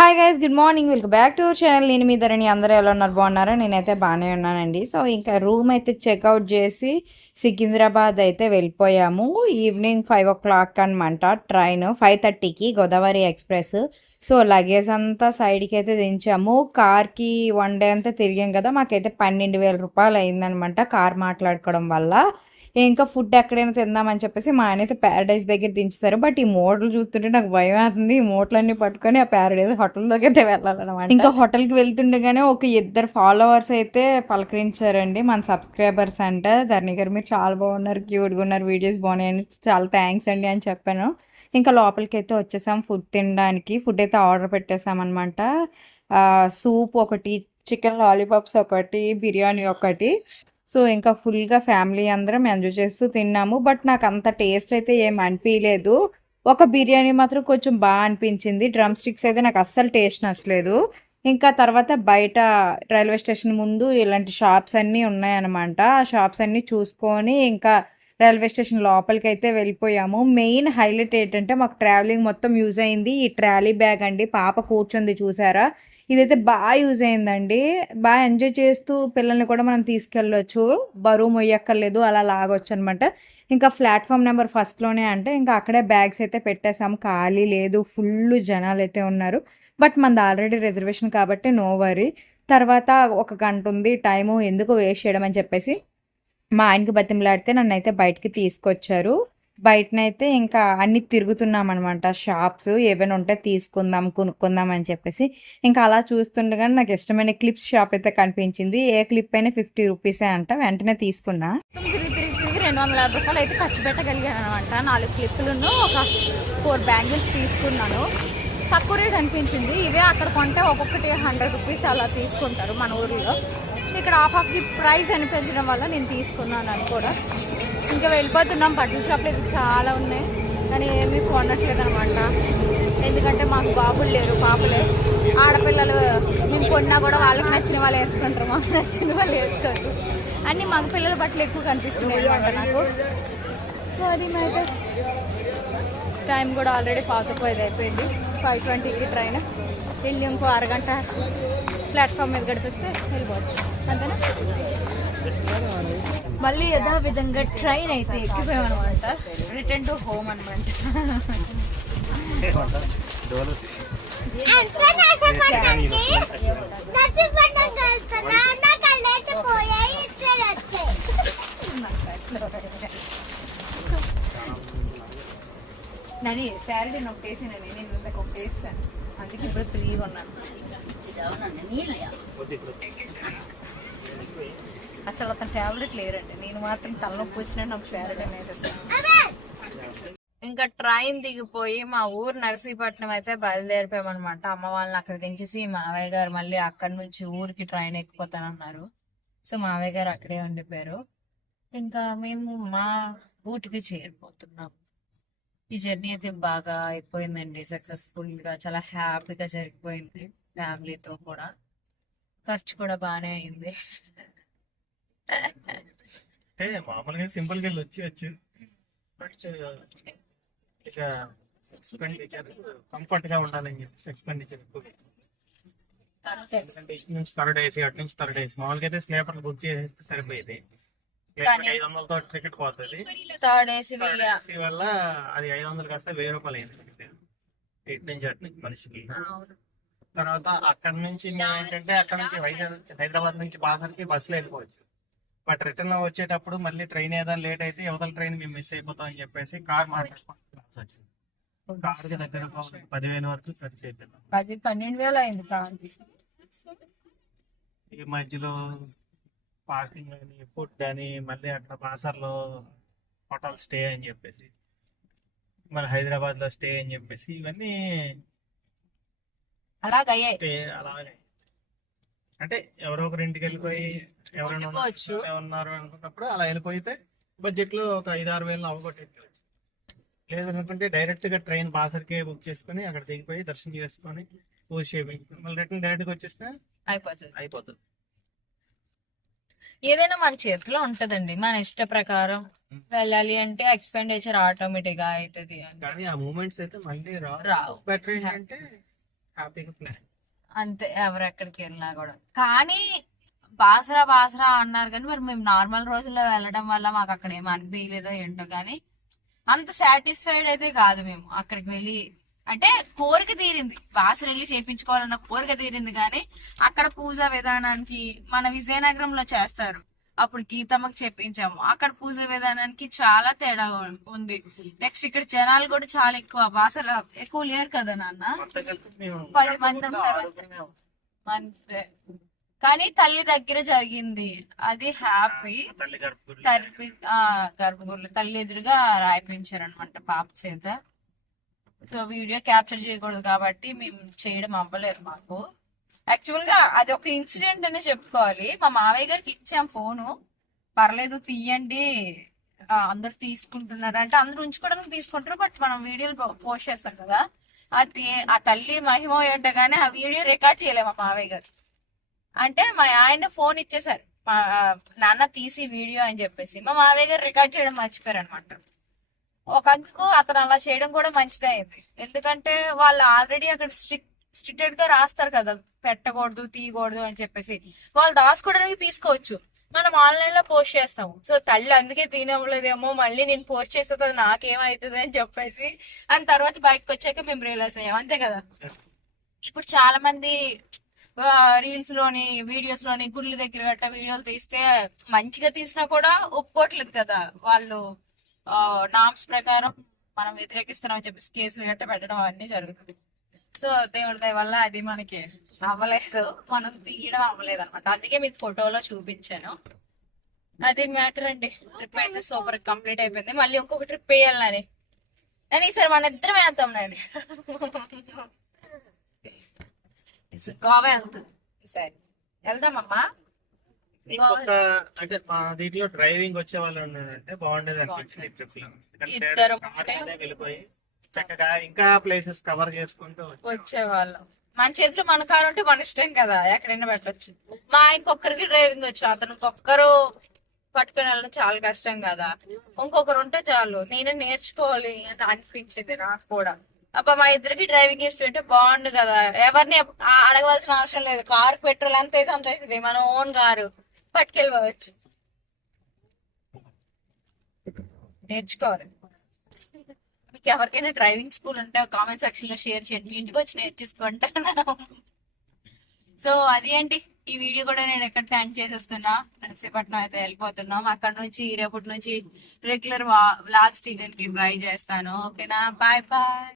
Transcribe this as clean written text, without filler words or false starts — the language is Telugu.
Hi guys, good morning. Welcome back to our channel. నేను మీ ధరణి. అందరూ ఎలా ఉన్నారు? బాగున్నారా? నేనైతే బాగానే ఉన్నానండి. సో ఇంకా రూమ్ అయితే చెక్అవుట్ చేసి సికింద్రాబాద్ అయితే వెళ్ళిపోయాము. ఈవినింగ్ 5 o'clock అనమాట ట్రైన్. 5:30కి గోదావరి ఎక్స్ప్రెస్. సో లగేజ్ అంతా సైడ్కి అయితే దించాము. కార్కి 1 డే అంతా తిరిగాం కదా, మాకైతే 12,000 రూపాయలు అయిందనమాట కార్ మాట్లాడుకోవడం వల్ల. ఇంకా ఫుడ్ ఎక్కడైనా తిందామని చెప్పేసి మా ఆయన అయితే ప్యారడైజ్ దగ్గర దించేశారు. బట్ ఈ మూటలు చూస్తుంటే నాకు భయం అవుతుంది. ఈ మూటలన్నీ పట్టుకొని ఆ ప్యారడైజ్ హోటల్లోకి అయితే వెళ్ళాలన్నమాట. ఇంకా హోటల్కి వెళ్తుండగానే ఒక 2 ఫాలోవర్స్ అయితే పలకరించారండి. మన సబ్స్క్రైబర్స్ అంట. ధరణి గారు మీరు చాలా బాగున్నారు, క్యూట్గా ఉన్నారు, వీడియోస్ బాగున్నాయని చాలా థ్యాంక్స్ అండి అని చెప్పాను. ఇంకా లోపలికి అయితే వచ్చేసాం ఫుడ్ తినడానికి. ఫుడ్ అయితే ఆర్డర్ పెట్టేసామన్నమాట. సూప్ ఒకటి, చికెన్ లాలీపాప్స్ ఒకటి, బిర్యానీ ఒకటి. సో ఇంకా ఫుల్గా ఫ్యామిలీ అందరం ఎంజాయ్ చేస్తూ తిన్నాము. బట్ నాకు అంత టేస్ట్ అయితే ఏం అనిపించలేదు. ఒక బిర్యానీ మాత్రం కొంచెం బాగా అనిపించింది. డ్రమ్ స్టిక్స్ అయితే నాకు అస్సలు టేస్ట్ నచ్చలేదు. ఇంకా తర్వాత బయట రైల్వే స్టేషన్ ముందు ఇలాంటి షాప్స్ అన్నీ ఉన్నాయన్నమాట. ఆ షాప్స్ అన్నీ చూసుకొని ఇంకా రైల్వే స్టేషన్ లోపలికి అయితే వెళ్ళిపోయాము. మెయిన్ హైలైట్ ఏంటంటే మాకు ట్రావెలింగ్ మొత్తం యూజ్ అయింది ఈ ట్రాలీ బ్యాగ్ అండి. పాప కూర్చుంది చూసారా, ఇదైతే బాగా యూజ్ అయిందండి. బాగా ఎంజాయ్ చేస్తూ పిల్లల్ని కూడా మనం తీసుకెళ్ళొచ్చు. బరువు మొయ్యక్కర్లేదు, అలా లాగొచ్చు అనమాట. ఇంకా ప్లాట్ఫామ్ నెంబర్ ఫస్ట్లోనే అంటే ఇంకా అక్కడే బ్యాగ్స్ అయితే పెట్టేసాము. ఖాళీ లేదు, ఫుల్ జనాలు అయితే ఉన్నారు. బట్ మనది ఆల్రెడీ రిజర్వేషన్ కాబట్టి నో వరీ. తర్వాత 1 గంట ఉంది టైము, ఎందుకు వేస్ట్ చేయడం అని చెప్పేసి మా ఆయనకి బతిమలాడితే నన్నైతే బయటికి తీసుకొచ్చారు. బయటనైతే ఇంకా అన్ని తిరుగుతున్నాం అనమాట. షాప్స్ ఏవైనా ఉంటే తీసుకుందాం, కొనుక్కుందాం అని చెప్పేసి. ఇంకా అలా చూస్తుండగానే నాకు ఇష్టమైన క్లిప్స్ షాప్ అయితే కనిపించింది. ఏ క్లిప్ అయినా 50 రూపీసే అంట. వెంటనే తీసుకున్నా. తిరిగి 250 రూపాయలు అయితే ఖర్చు పెట్టగలిగాను అనమాట. 4 క్లిప్పులను ఒక 4 బ్యాంగిల్స్ తీసుకున్నాను. తక్కువ రేట్ అనిపించింది. ఇవే అక్కడ కొంటే ఒక్కొక్కటి 100 రూపీస్ అలా తీసుకుంటారు మన ఊరిలో. ఇక్కడ ఆఫ్ ది ప్రైస్ అనిపించడం వల్ల నేను తీసుకున్నాను అని కూడా. ఇంకా వెళ్ళిపోతున్నాం. బట్టల షాప్లు అయితే చాలా ఉన్నాయి కానీ ఏమీ కొనట్లేదు అనమాట. ఎందుకంటే మాకు బాబులు లేరు, పాపలే. ఆడపిల్లలు మేము కొన్నా కూడా వాళ్ళకి నచ్చిన వాళ్ళు వేసుకుంటారు, మాకు నచ్చిన వాళ్ళు వేసుకోరు. అన్నీ మగ పిల్లల బట్టలు ఎక్కువ కనిపిస్తున్నాయి అనమాట నాకు. సో అది మ్యాటర్. టైం కూడా ఆల్రెడీ 5:05 అయిపోయింది. 5:20కి ట్రైన్. వెళ్ళి ఇంకో అరగంట ప్లాట్ఫామ్ మీద గడిపిస్తే వెళ్ళిపోవచ్చు, అంతేనా. మళ్ళీ యథావిధంగా ట్రైన్ అయితే ఎక్కిపోయాం అనమాట. రిటర్న్ టు హోమ్ అనమాట. నని సాటర్డే నాకు వేసానండి, నేను ఇంతకు ఒకటి వేసాను, అందుకే ఇప్పుడు 3 కొన్నాను. అసలు అతను ఫేవరెట్ లేరండి, నేను మాత్రం తలనొప్పి వచ్చినట్టు నాకు సాటర్డే వేసేస్తాను. ఇంకా ట్రైన్ దిగిపోయి మా ఊరు నర్సీపట్నం అయితే బయలుదేరిపోయామన్నమాట. అమ్మ వాళ్ళని అక్కడ దించేసి మావయ్య గారు మళ్ళీ అక్కడి నుంచి ఊరికి ట్రైన్ ఎక్కిపోతానన్నారు. సో మావయ్య గారు అక్కడే ఉండిపోయారు. ఇంకా మేము మా ఊటికి చేరిపోతున్నాం. ఈ జర్నీ అయితే బాగా అయిపోయిందండి, సక్సెస్ఫుల్ గా, చాలా హ్యాపీగా జరిగిపోయింది ఫ్యామిలీతో కూడా. ఖర్చు కూడా బాగానే అయింది. మామూలుగా సింపుల్ గా వచ్చి ఇక ఎక్స్పెండిచర్ కంఫర్ట్ గా ఉండాలని చెప్పేసి ఎక్స్పెండిచర్ ఎక్కువ. ఎందుకంటే ఇటు నుంచి థర్డ్ ఏసీ, అటు నుంచి థర్డ్ ఏసీ. మామూలుగా అయితే స్లీపర్ బుక్ చేసేస్తే సరిపోయేది. 500తో టికెట్ పోతుంది. థర్డ్ ఏసీ వల్ల అది 500 కాస్త 1000 రూపాయలు అయింది ఇటు నుంచి అటు నుంచి మనిషికి. తర్వాత అక్కడ నుంచి మేము ఏంటంటే అక్కడ నుంచి హైదరాబాద్ నుంచి బాసర్కి బస్సులో వెళ్ళిపోవచ్చు. బట్ రిటర్న్ లో వచ్చేటప్పుడు మళ్ళీ ట్రైన్ ఏదైనా లేట్ అయితే యువతల ట్రైన్ మేము మిస్ అయిపోతాం అని చెప్పేసి కార్ మాట్లాడుకోవాల్సి వచ్చింది. కార్కి దగ్గర 10,000 వరకు ఖర్చు అయిపోయింది. 12,000 అయింది కార్. ఈ మధ్యలో పార్కింగ్ అని, ఫుడ్ అని, మళ్ళీ అక్కడ బాసర్లో హోటల్ స్టే అని చెప్పేసి, మళ్ళీ హైదరాబాద్ లో స్టే అని చెప్పేసి, ఇవన్నీ అలాగే అలాగే. అంటే ఎవరో ఒకరి ఇంటికి వెళ్ళిపోయి ఎవరైనా ఉన్నారు అనుకున్నప్పుడు అలా వెళ్ళిపోతే బడ్జెట్ లో ఒక 5-6 వేలు అవగొట్టేసుకోవచ్చు. లేదనుకుంటే డైరెక్ట్ గా ట్రైన్ బాసర్కే బుక్ చేసుకుని అక్కడ దిగిపోయి దర్శనం చేసుకొని పూజ చేయించుకుని మళ్ళీ రిటర్న్ డైరెక్ట్ గా వచ్చేస్తే అయిపోతుంది. ఏదైనా మన చేతిలో ఉంటదండి, మన ఇష్ట ప్రకారం వెళ్ళాలి అంటే ఎక్స్పెండిచర్ ఆటోమేటిక్ గా అవుతుంది. కానీ ఆ మూమెంట్స్ అయితే మళ్ళీ రావు. బెటర్ ఏంటంటే హ్యాపీగా ప్లాన్. అంతే, ఎవరు ఎక్కడికి వెళ్ళినా కూడా. కానీ బాసరా అన్నారు కానీ మరి మేము నార్మల్ రోజుల్లో వెళ్ళడం వల్ల మాకు అక్కడ ఏమో అనిపించలేదో ఏంటో, కానీ అంత సాటిస్ఫైడ్ అయితే కాదు మేము అక్కడికి వెళ్ళి. అంటే కోరిక తీరింది, బాసర వెళ్ళి చేయించుకోవాలన్న కోరిక తీరింది, కానీ అక్కడ పూజా విధానానికి మన విజయనగరంలో చేస్తారు, అప్పుడు గీతమ్మకి చెప్పించాము, అక్కడ పూజ విధానానికి చాలా తేడా ఉంది. నెక్స్ట్ ఇక్కడ జనాలు కూడా చాలా ఎక్కువ, బాసర ఎక్కువ లేరు కదా నాన్న, మొత్తం కలిపి మేము 10 మంది ఉంటారు అడుగుతూనే ఉన్నాం. అంతే. కానీ తల్లి దగ్గర జరిగింది, అది హ్యాపీ. తల్లి గర్భగుడి. గర్భగుడిలో తల్లి ఎదురుగా రాయిపించారు అనమాట పాప చేత. సో వీడియో క్యాప్చర్ చేయకూడదు కాబట్టి మేము చేయడం అవ్వలేదు మాకు. యాక్చువల్ గా అది ఒక ఇన్సిడెంట్ అనే చెప్పుకోవాలి. మా మావయ్య గారికి ఇచ్చాం ఫోను, పర్లేదు తీయండి, అందరు తీసుకుంటున్నారు అంటే, అందరు ఉంచుకోవడానికి తీసుకుంటారు, బట్ మనం వీడియోలు పోస్ట్ చేస్తాం కదా, అది ఆ తల్లి మహిమ ఏంటో గానీ ఆ వీడియో రికార్డ్ చేయలేము మా మావయ్య గారు. అంటే మా ఆయన ఫోన్ ఇచ్చేసారు, మా నాన్న తీసి వీడియో అని చెప్పేసి, మా మావయ్య గారు రికార్డ్ చేయడం మర్చిపోయారు అనమాట. ఒకందుకు అతను అలా చేయడం కూడా మంచిదే అయింది, ఎందుకంటే వాళ్ళు ఆల్రెడీ అక్కడ స్ట్రిక్టెడ్ గా రాస్తారు కదా, పెట్టకూడదు తీయకూడదు అని చెప్పేసి. వాళ్ళు దాచుకోవడానికి తీసుకోవచ్చు, మనం ఆన్లైన్ లో పోస్ట్ చేస్తాము. సో తల్లి అందుకే తినవ్వలేదేమో, మళ్ళీ నేను పోస్ట్ చేస్తే నాకేమవుతుంది అని చెప్పేసి, అని తర్వాత బయటకు వచ్చాక మేము రియలైజ్ అయ్యాం, అంతే కదా. ఇప్పుడు చాలా మంది రీల్స్ లోని వీడియోస్ లోని గుళ్ళ దగ్గర గట్ట వీడియోలు తీస్తే మంచిగా తీసినా కూడా ఒప్పుకోవట్లేదు కదా, వాళ్ళు నామ్స్ ప్రకారం మనం వ్యతిరేకిస్తున్నామని చెప్పేసి కేసులు గట్ట పెట్టడం అవన్నీ జరుగుతుంది. సో దేవుడి దయ వల్ల అది మనకి అవ్వలేదు, మనం తీయడం అవ్వలేదు అనమాట. అందుకే మీకు ఫోటోలో చూపించాను. అది మ్యాటర్ అండి. ట్రిప్ అయితే సూపర్ కంప్లీట్ అయిపోయింది. మళ్ళీ ఇంకొక ట్రిప్ వేయాలని నేను ఈసారి మన ఇద్దరం వేద్దాం. నేను గోవా వెళ్తాం ఈసారి, వెళ్దామమ్మా. ఇంకొక అంటే మా దీంట్లో డ్రైవింగ్ వచ్చే వాళ్ళు ఉన్నారంటే బాగుండేది అనిపించింది ఈ ట్రిప్ లో. ఇద్దరు ఎందుకంటే వెళ్ళిపోయి చక్కగా ఇంకా ప్లేసెస్ కవర్ చేసుకుంటూ వచ్చేవాళ్ళం. మన చేతిలో మన కారు ఉంటే మన ఇష్టం కదా, ఎక్కడైనా పెట్టచ్చు. మా ఆయనకి ఒక్కరికి డ్రైవింగ్ వచ్చు, అతనికి ఒక్కరు పట్టుకుని వెళ్ళడం చాలా కష్టం కదా, ఇంకొకరు ఉంటే చాలు. నేనే నేర్చుకోవాలి అని అనిపించింది నాకు కూడా. అబ్బా మా ఇద్దరికి డ్రైవింగ్ ఇష్టం అంటే బాగుండు కదా, ఎవరిని అడగవలసిన అవసరం లేదు, కారు పెట్రోల్ ఎంత అయితే అంత అవుతుంది, మన ఓన్ కారు పట్టుకెళ్ళిపోవచ్చు. నేర్చుకోవాలి. మీకు ఎవరికైనా డ్రైవింగ్ స్కూల్ ఉంటే కామెంట్ సెక్షన్ లో షేర్ చేయండి, ఇంటికి వచ్చి నేర్చేసుకుంటాను. సో అది ఏంటి, ఈ వీడియో కూడా నేను ఎక్కడికి ఎండ్ చేసేస్తున్నా. నర్సీపట్నం అయితే వెళ్ళిపోతున్నాం, అక్కడ నుంచి రేపటి నుంచి రెగ్యులర్ వ్లాగ్స్ తీయడానికి ట్రై చేస్తాను. ఓకేనా, బాయ్ బాయ్.